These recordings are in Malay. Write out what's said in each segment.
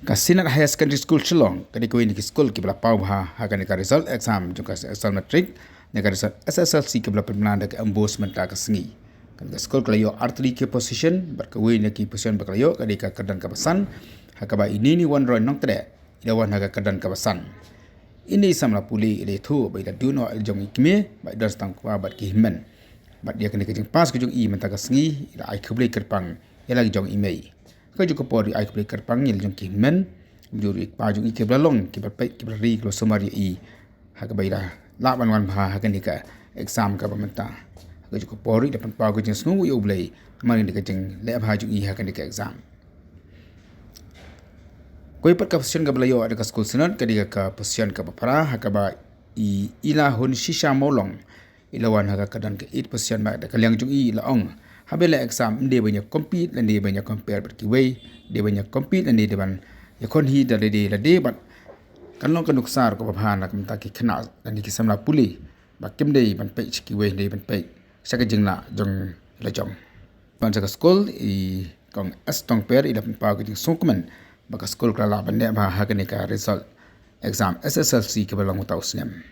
Kasinat Higher Secondary School Shillong, kadi ko ini school kibla pau ha hagan ka result exam jungka exam matric ne ka result SSLC kibla pemnanda ke embossment ta kasengi. Kan ka school kalayo artri ke position berkawi ne ki position berkalayo kadi ka kedan ka basan hakaba ini ni one roy nong tede ida wan haga kedan ka basan. Ini samla puli ile thu bai da duno jong ikme bai das tang kwa bat ki himen. Bat dia kena kejeng pas kejung i menta kasengi ida ai khuble kerpang ila jong imei. Kau juga pori ai kubli kerpang ni jong kimen juri pajung i keblalong kiberpai kiberri klo somari i hakabaira laban wan bha hakanika exam ka pamenta kau juga pori dapat pagu jeng sngu u blai mari nika jeng le bha jung i hakanika exam koi pat ka position ka blayo ada ka school senat kadika ka position ka papara hakaba i ila hun shisha molong ilawan haka kadan ka 8 position ba da kalyang jung i la ong habela exam dia banyak compete dan dia banyak compare berkiway dia banyak compete dan dia depan ya kon hi dari dia bat kan long kanuk sar ko babhana kam ta ki khna dan ki samla puli ba kim dei ban pe kiway dei ban pe saka jingla jong la jong ban saka school i kong astong per i dapat pa ko jing sokmen ba ka school kala ban ne ba ha ka ni ka result exam SSLC ke balang utaus nem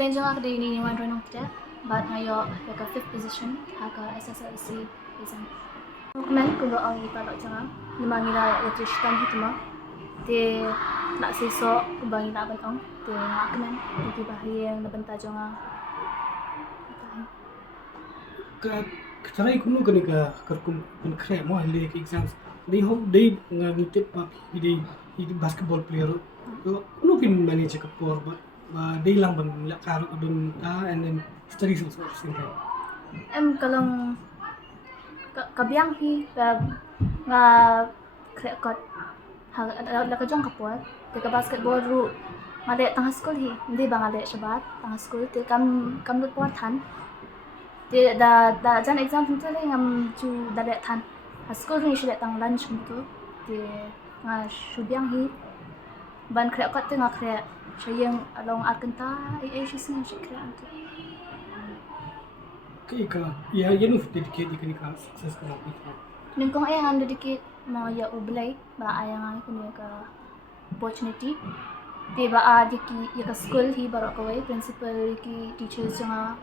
Katanya jangan ada ini one running tidak, but ngayo like a fifth position haka SSLC exam. Komen kuno ang ipalok jangan, lima nila electrician hitma. Di nak sesok kumbang ina bantong, di ngakemen di bahaya yang nabenta jangan. Katanya kuno kan ka kerkum penkre mo hali exams. They ngitip pa di basketball player. Kuno pin manage ka por ba they lang ban lakar dun and then studies also simple. Kalau kabiang hi nga krekot la ka jong kapor te ka basketball ru ngade tang school hi hindi ba ngade shabat tang school te kam lut por than te da jan exam tu le ngam chu da le than school ni shile tang lunch tu te nga shubyang hi ban krekot te nga krek sayang along akenta shi sing shi krek antu Ka ya yenu dedicate ikani ka success ka kita. Ningkong ay ang dedicate mo ya ublay ba ay ang kuno ka opportunity. Di ba diki ya ka school hi baro ka way principal ki teachers nga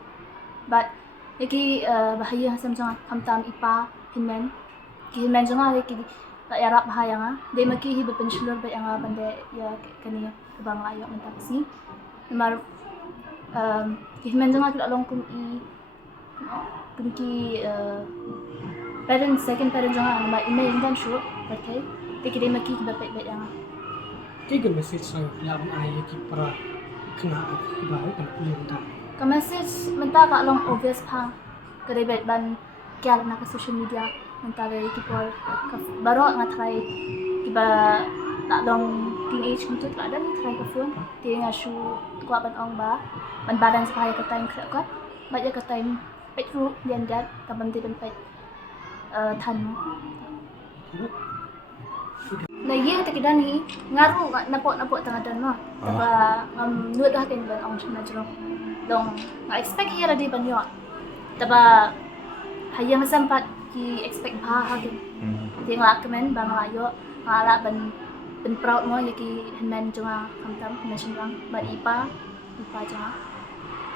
but diki bahaya sam jang kamtam ipa hinmen ki hinmen jang diki ka yarap bahaya nga di maki hi pensional ba nga bande ya kani bang ayo mentak si. Namar ki hinmen jang ki along kum I kunki parents second parents jangan nama email dan show pakai tikir maki bapak yang Tiga message sa yang ay ki para kena ba kan kuliah ta. ka message menta ka long obvious pa kada bet ban kyal na ka social media menta dari ki por baro nga try ki ba na long teenage kuntu ka ada ni try ka phone ti nga shoe kwa ban ong ba ban balance pa ka time ka ba ya ka time pet ru dian dat ka ban ti ban pet than Naging takidan hi ngaru napo tanga dan no taba nuot hatin ban ong na jero dong nga expect hiya di banyo taba hayang sampat ki expect ba hatin di nga kemen bang ayo ngala ban proud mo yaki hinman junga kamtam nation bang ban ipa junga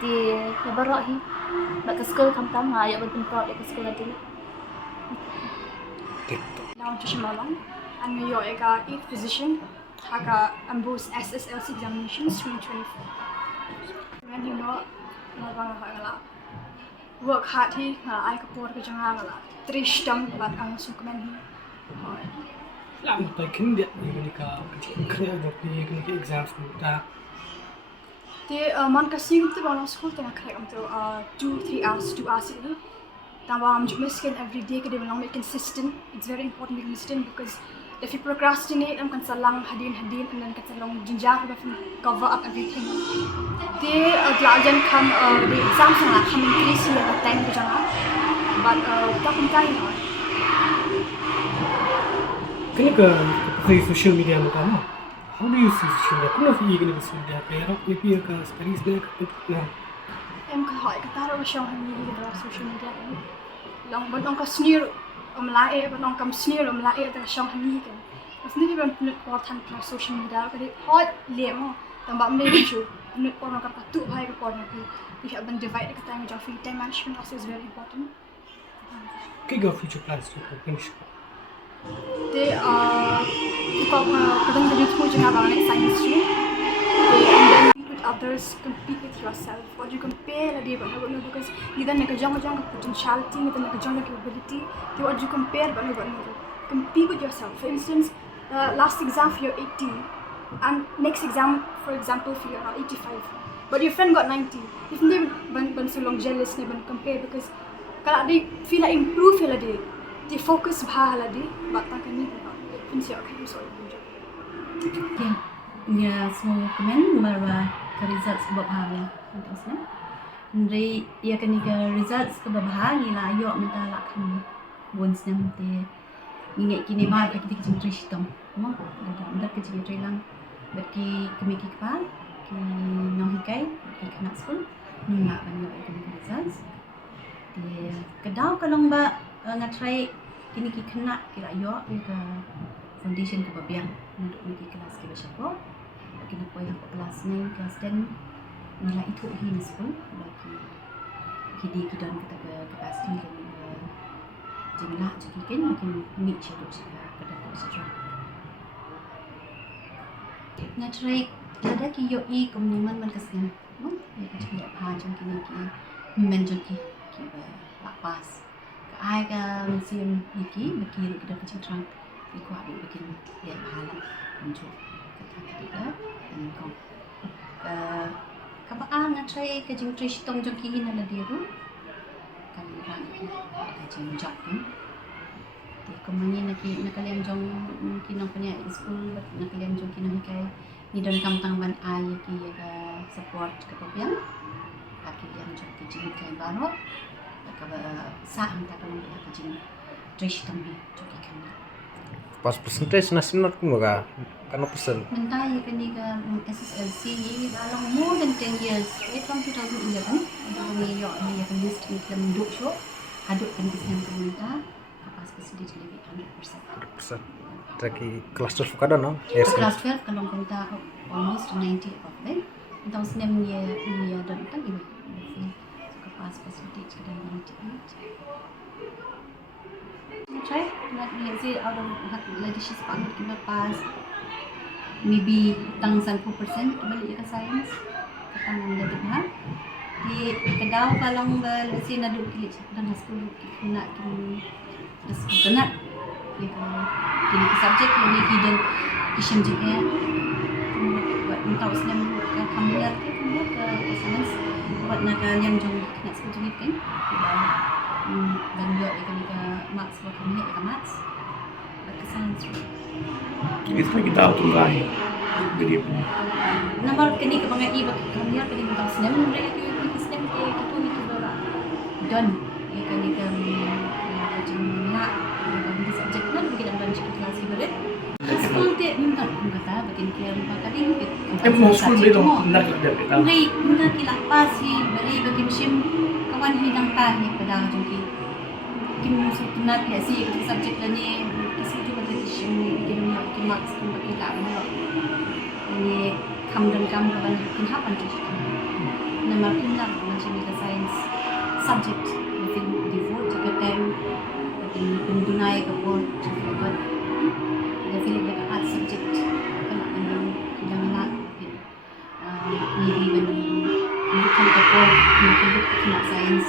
di nabaro hi ba ka school kamtam nga ayo ban proud ka school ati Now to Shimalong. I'm your 8th position. Haka Ambos SSLC examinations 2024. When you know, work hard he, I kapor ka janga ngala. Trish tam bat ang sukmen hi. La mo tay kin dia ni ka kaya da pi ni ka exams ta. The man ka sing to bang school tanga kaya am to 2-3 hours ni. Tama miskin every day kada lang make consistent. It's very important to be consistent because if you procrastinate, am kan salang hadin and then kan salang jinjar ba cover up everything. They glajan kam the exams na kam increase la time ko janga. But ta kun tayo na. Kini ka social media mo tama. How do you see social media? Kuno fi igni social media pero if you ka studies na Em ka hoy ka taro ba siyang hindi ka social media kan. Lang ban ka sneer lae ban kam sneer lae ta siyang hindi kan. Mas hindi ba pinut ko tan ka social media ka di hot le mo. Tamba mo din siya. Pinut ko ka patu hay ka ko na ki. If you ban divide ka time free time management also is very important. Kaya future plans to finish. They kadang dari tu jangan banyak science stream. And then with others, compete with yourself. What you compare lagi banyak because kita nak jang potentiality, kita nak jang capability. So what you compare banyak compete with yourself. For instance, last exam for your 80 and next exam, for example, for your 85. But your friend got 90. If they ban so long jealous, they ban compare because kalau they feel like improve lagi, they focus bah lagi, batang kami pinsi okay so. Okay. Ya, so kemen marwa ke results ke babahari antasnya. Ndri ya kenika results ke babahari la yo minta la kan wons nam te ingat kini mar ka kita kicin tristom. Mo ada ndak kicin trilang bagi kami kipal ki nohikai ki kena school nunga ban yo kenika results. Di kedau kalong ba ngatrai kini ki kena kira yo ke foundation ke babiang untuk pergi kelas ke bersyukur. Kena poin ke kelas 9, kelas 10 nila itu hin school bagi kidi kidan kita ke capacity dan jumlah jadi kan makin meet schedule kada ko sa na try ada ki yo I komuniman man kasna no ya ka chila ha jong kini ki men jong ki lapas ka ai ka museum iki baki kada ka chitran iku abi bikin ya hala unjuk kata kita dan kau kapaan na try ka jing trish tong jong ki na diru kan rang ki ka jing job kan di komuni nakaliam jong kinong punya school nakaliam jong kinong kay ni don kamtang ban ay ki ka support ka pabian aki yang jong ki jing kay baro ka ba sa ang ta kan ka jing trish tong ni jong ki kan pas percentage nasional pun baga kan persen mentai ka ni ka SSLC dalam more than 10 years right from 2011 untuk ni yo ni ka list ni ka menduk show aduk kan kisah pemerintah kapas percentage lebih 100%. 100% taki kelas 12 kada no yes Class 12 kalau kita almost 90 of them. Então se nem dia dan kan ibu. Kapas percentage kada 98. Try nak lihat si out of leadership pang kita pas maybe tang 10% kembali ke science tang dapat ha di kedau kalau si na duk kilit dan hasil nak kini sebenarnya kini subjek ini hidden kisah juga buat entah usnam ke kambiar ke science buat nak yang jong nak sebut kan dan juga ikan maths buat kambiar ke maths ke science Itu kita auto lain. Jadi Nampak kini ke bangai iba kambiar kini entah usnam mereka ke usnam ke itu dola dan ikan nak di subjek mana bikin ambil cikgu kelas ibarat school dia minta kata bikin kira empat kali mau school itu nak dapat tahu. Ngai minta kila pasi beri bagi sim kawan hidang tahi pada jongki kim musuh tunat ya si ikut subjek lani kisi tu bagi sim bikin marks tu bagi tak mana ini kam dan kam kawan kin hapan tu nama kinlah macam ni science subject within devote to time pendunai ke pun buat ada feeling dekat art subject kena dengan jangan maybe when bukan ke pun mungkin kena science